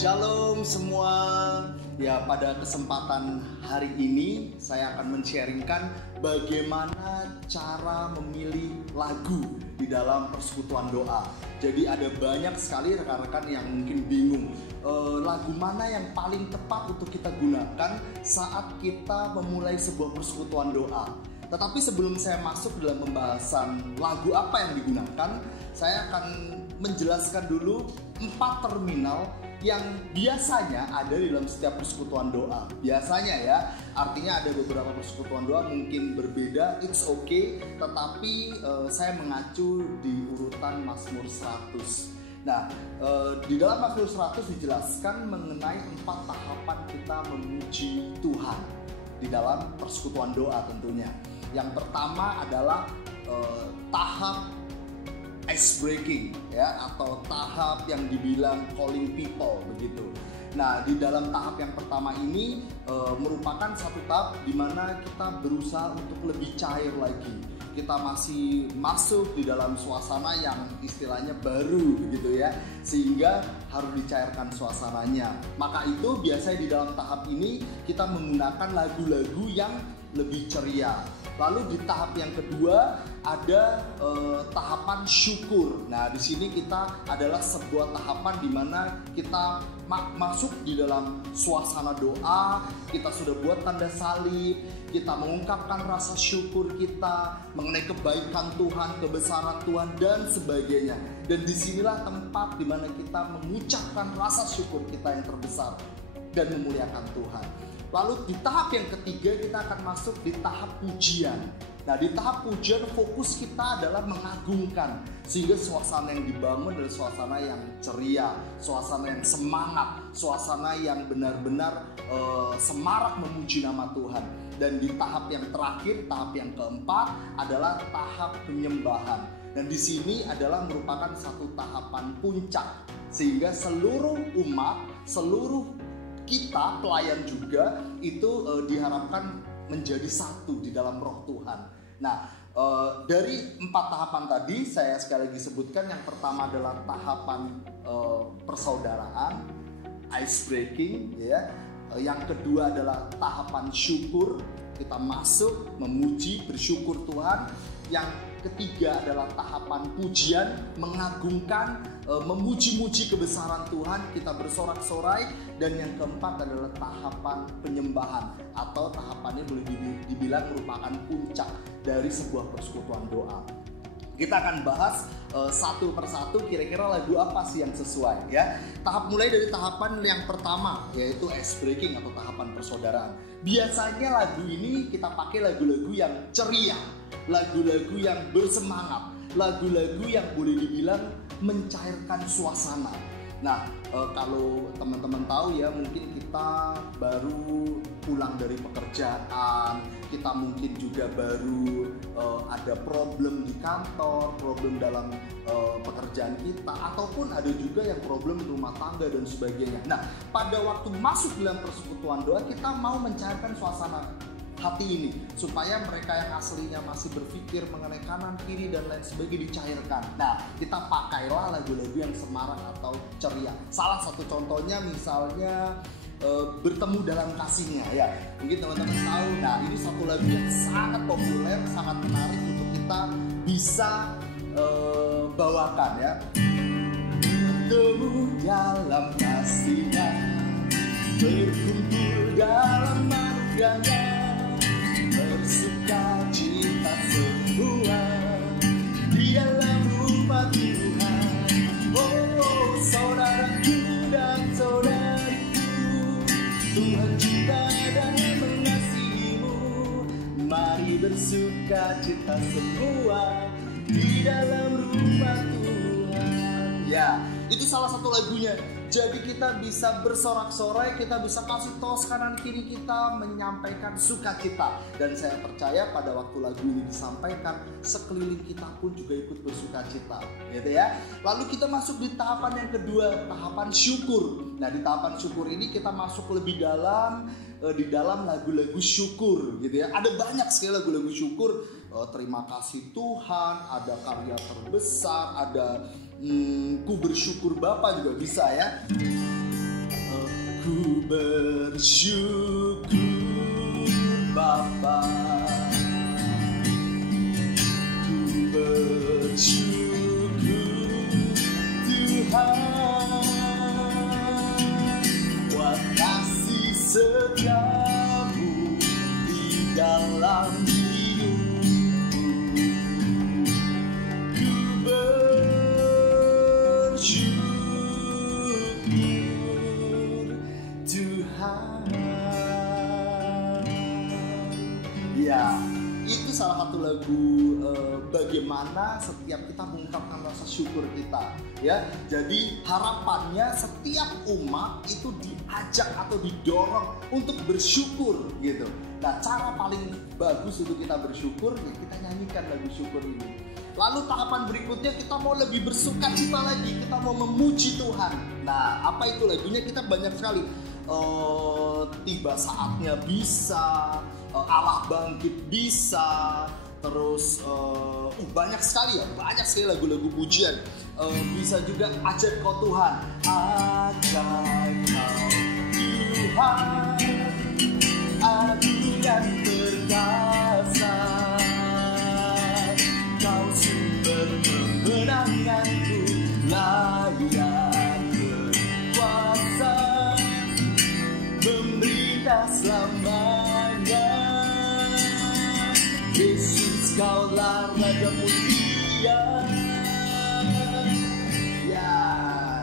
Shalom semua. Ya, pada kesempatan hari ini saya akan men-sharingkan bagaimana cara memilih lagu di dalam persekutuan doa. Jadi ada banyak sekali rekan-rekan yang mungkin bingung lagu mana yang paling tepat untuk kita gunakan saat kita memulai sebuah persekutuan doa. Tetapi sebelum saya masuk dalam pembahasan lagu apa yang digunakan, saya akan menjelaskan dulu 4 terminal yang biasanya ada di dalam setiap persekutuan doa. Biasanya ya, artinya ada beberapa persekutuan doa mungkin berbeda, it's okay. Tetapi saya mengacu di urutan Mazmur 100. Nah, di dalam Mazmur 100 dijelaskan mengenai 4 tahapan kita memuji Tuhan di dalam persekutuan doa tentunya. Yang pertama adalah tahap ice breaking ya, atau tahap yang dibilang calling people begitu. Nah, di dalam tahap yang pertama ini merupakan satu tahap di mana kita berusaha untuk lebih cair lagi. Kita masih masuk di dalam suasana yang istilahnya baru begitu ya, sehingga harus dicairkan suasananya. Maka itu biasanya di dalam tahap ini kita menggunakan lagu-lagu yang lebih ceria. Lalu di tahap yang kedua ada tahapan syukur. Nah, di sini kita adalah sebuah tahapan di mana kita masuk di dalam suasana doa, kita sudah buat tanda salib, kita mengungkapkan rasa syukur kita mengenai kebaikan Tuhan, kebesaran Tuhan dan sebagainya. Dan disinilah tempat di mana kita mengucapkan rasa syukur kita yang terbesar dan memuliakan Tuhan. Lalu di tahap yang ketiga kita akan masuk di tahap pujian. Nah, di tahap pujian fokus kita adalah mengagungkan, sehingga suasana yang dibangun adalah suasana yang ceria, suasana yang semangat, suasana yang benar-benar semarak memuji nama Tuhan. Dan di tahap yang terakhir, tahap yang keempat adalah tahap penyembahan. Dan di sini adalah merupakan satu tahapan puncak, sehingga seluruh umat, seluruh kita pelayan juga itu diharapkan menjadi satu di dalam roh Tuhan. Nah, dari 4 tahapan tadi saya sekali lagi sebutkan. Yang pertama adalah tahapan persaudaraan, ice breaking ya. Yang kedua adalah tahapan syukur, kita masuk memuji, bersyukur Tuhan. Yang ketiga adalah tahapan pujian, mengagungkan, memuji-muji kebesaran Tuhan, kita bersorak-sorai. Dan yang keempat adalah tahapan penyembahan, atau tahapannya boleh dibilang merupakan puncak dari sebuah persekutuan doa. Kita akan bahas satu persatu kira-kira lagu apa sih yang sesuai ya. Mulai dari tahapan yang pertama, yaitu ice breaking atau tahapan persaudaraan. Biasanya lagu ini kita pakai lagu-lagu yang ceria, lagu-lagu yang bersemangat, lagu-lagu yang boleh dibilang mencairkan suasana. Nah, kalau teman-teman tahu ya, mungkin kita baru pulang dari pekerjaan, kita mungkin juga baru ada problem di kantor, problem dalam pekerjaan kita, ataupun ada juga yang problem di rumah tangga dan sebagainya. Nah, pada waktu masuk dalam persekutuan doa, kita mau mencairkan suasana hati ini, supaya mereka yang aslinya masih berpikir mengenai kanan kiri dan lain sebagainya dicairkan. Nah, kita pakailah lagu-lagu yang semarak atau ceria. Salah satu contohnya misalnya bertemu dalam kasihnya ya, mungkin teman-teman tahu. Nah, ini satu lagu yang sangat populer, sangat menarik untuk kita bisa bawakan ya. Bertemu dalam kasihnya, berkumpul dalam anugerahnya, bersuka cita semua di dalam rumah Tuhan. Oh, saudaraku dan saudariku, Tuhan cinta dan mengasihimu. Mari bersuka cita semua di dalam rumah Tuhan. Ya, itu salah satu lagunya. Jadi kita bisa bersorak-sorai, kita bisa kasih tos kanan kiri kita, menyampaikan sukacita. Dan saya percaya pada waktu lagu ini disampaikan, sekeliling kita pun juga ikut bersukacita, gitu ya. Lalu kita masuk di tahapan yang kedua, tahapan syukur. Nah, di tahapan syukur ini kita masuk lebih dalam di dalam lagu-lagu syukur, gitu ya. Ada banyak sekali lagu-lagu syukur. Terima kasih Tuhan, ada karya terbesar, ada ku bersyukur Bapa juga bisa ya. Ku bersyukur Bapa, ku bersyukur Tuhan, buat kasih setiamu di dalam hidupku. Ku bersyukur Tuhan. Ya, itu salah satu lagu bagaimana setiap kita mengungkapkan rasa syukur kita, ya. Jadi harapannya setiap umat itu diajak atau didorong untuk bersyukur gitu. Nah, cara paling bagus untuk kita bersyukur ya kita nyanyikan lagu syukur ini. Lalu tahapan berikutnya kita mau lebih bersukacita lagi, kita mau memuji Tuhan. Nah, apa itu lagunya? Kita banyak sekali. Tiba saatnya bisa, Allah bangkit bisa, terus banyak sekali lagu-lagu pujian. Bisa juga ajaib kau Tuhan, ajaib kau Tuhan, agung dan perkasa, kau sumber kemenanganku, layak berkuasa, memerintah selamanya. Yesus, kaulah Raja mulia. Ya,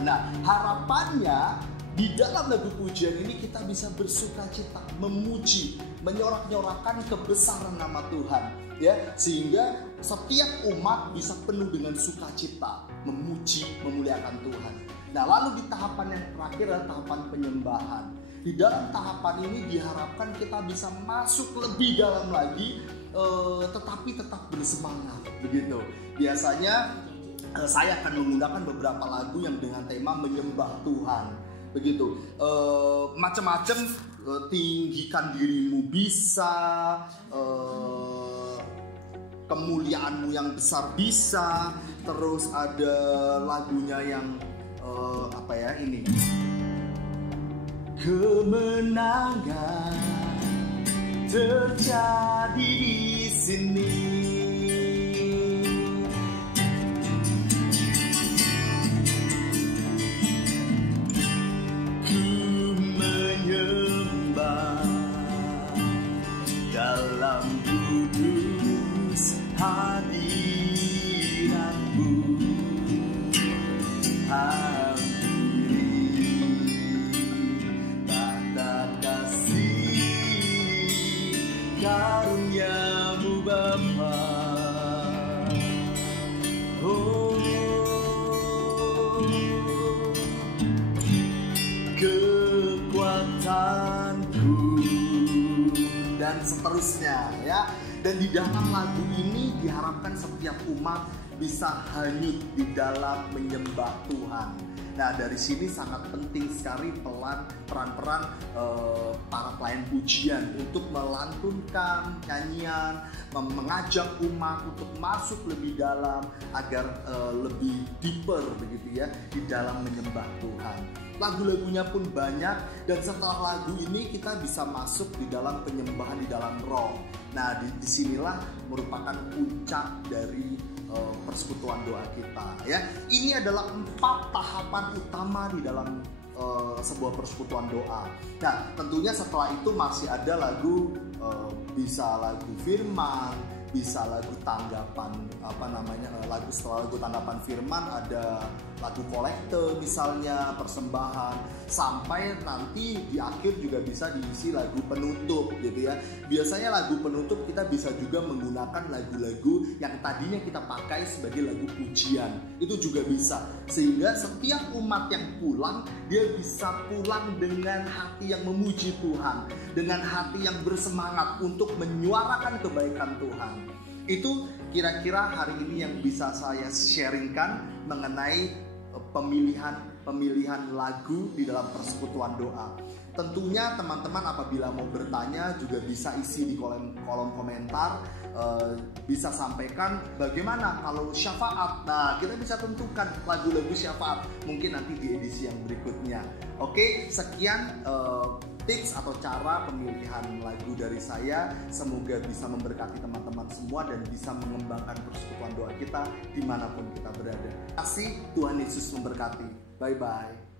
nah harapannya di dalam lagu pujian ini kita bisa bersukacita, memuji, menyorak-nyorakan kebesaran nama Tuhan, ya, sehingga setiap umat bisa penuh dengan sukacita, memuji, memuliakan Tuhan. Nah, lalu di tahapan yang terakhir adalah tahapan penyembahan. Di dalam tahapan ini diharapkan kita bisa masuk lebih dalam lagi, tetapi tetap bersemangat, begitu. Biasanya saya akan menggunakan beberapa lagu yang dengan tema menyembah Tuhan, begitu. Macam-macam, tinggikan dirimu bisa, kemuliaanmu yang besar bisa, terus ada lagunya yang ini, kemenangan terjadi di sini. Ku menyembah dalam kudus hadiratmu. Karuniamu Bapa, kekuatanku, dan seterusnya, ya. Dan di dalam lagu ini diharapkan setiap umat bisa hanyut di dalam menyembah Tuhan. Nah, dari sini sangat penting sekali peran-peran para pelayan pujian untuk melantunkan nyanyian, mengajak umat untuk masuk lebih dalam agar lebih deeper begitu ya di dalam menyembah Tuhan. Lagu-lagunya pun banyak, dan setelah lagu ini kita bisa masuk di dalam penyembahan di dalam roh. Nah, disinilah merupakan puncak dari persekutuan doa kita, ya. Ini adalah 4 tahapan utama di dalam sebuah persekutuan doa. Nah, tentunya setelah itu masih ada lagu, bisa lagu firman, bisa lagu tanggapan, lagu setelah lagu tanggapan firman ada lagu kolekte misalnya, persembahan, sampai nanti di akhir juga bisa diisi lagu penutup gitu ya. Biasanya lagu penutup kita bisa juga menggunakan lagu-lagu yang tadinya kita pakai sebagai lagu pujian, itu juga bisa, sehingga setiap umat yang pulang, dia bisa pulang dengan hati yang memuji Tuhan, dengan hati yang bersemangat untuk menyuarakan kebaikan Tuhan. Itu kira-kira hari ini yang bisa saya sharingkan mengenai pemilihan lagu di dalam persekutuan doa. Tentunya teman-teman apabila mau bertanya juga bisa isi di kolom komentar, bisa sampaikan bagaimana kalau syafaat. Nah, kita bisa tentukan lagu-lagu syafaat mungkin nanti di edisi yang berikutnya. Oke, sekian tips atau cara pemilihan lagu dari saya. Semoga bisa memberkati teman-teman semua dan bisa mengembangkan persekutuan doa kita dimanapun kita berada. Terima kasih, Tuhan Yesus memberkati. Bye-bye.